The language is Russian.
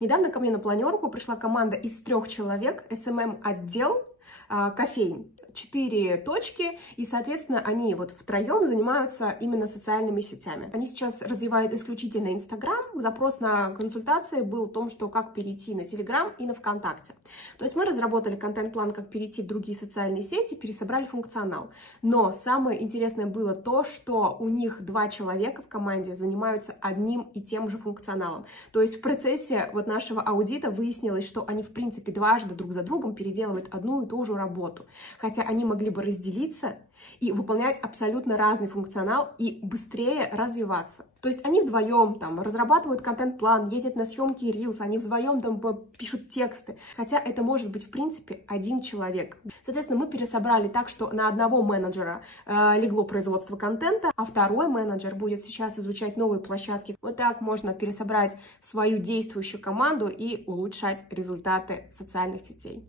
Недавно ко мне на планерку пришла команда из 3 человек, SMM-отдел, кофейн. 4 точки, и, соответственно, они вот втроем занимаются именно социальными сетями. Они сейчас развивают исключительно Инстаграм. Запрос на консультации был в том, что как перейти на Телеграм и на ВКонтакте. То есть мы разработали контент-план, как перейти в другие социальные сети, пересобрали функционал. Но самое интересное было то, что у них 2 человека в команде занимаются одним и тем же функционалом. То есть в процессе вот нашего аудита выяснилось, что они, в принципе, дважды друг за другом переделывают одну и ту же работу. Хотя они могли бы разделиться и выполнять абсолютно разный функционал и быстрее развиваться. То есть они вдвоем там разрабатывают контент-план, ездят на съемки Reels, они вдвоем там пишут тексты, хотя это может быть в принципе один человек. Соответственно, мы пересобрали так, что на одного менеджера легло производство контента, а второй менеджер будет сейчас изучать новые площадки. Вот так можно пересобрать свою действующую команду и улучшать результаты социальных сетей.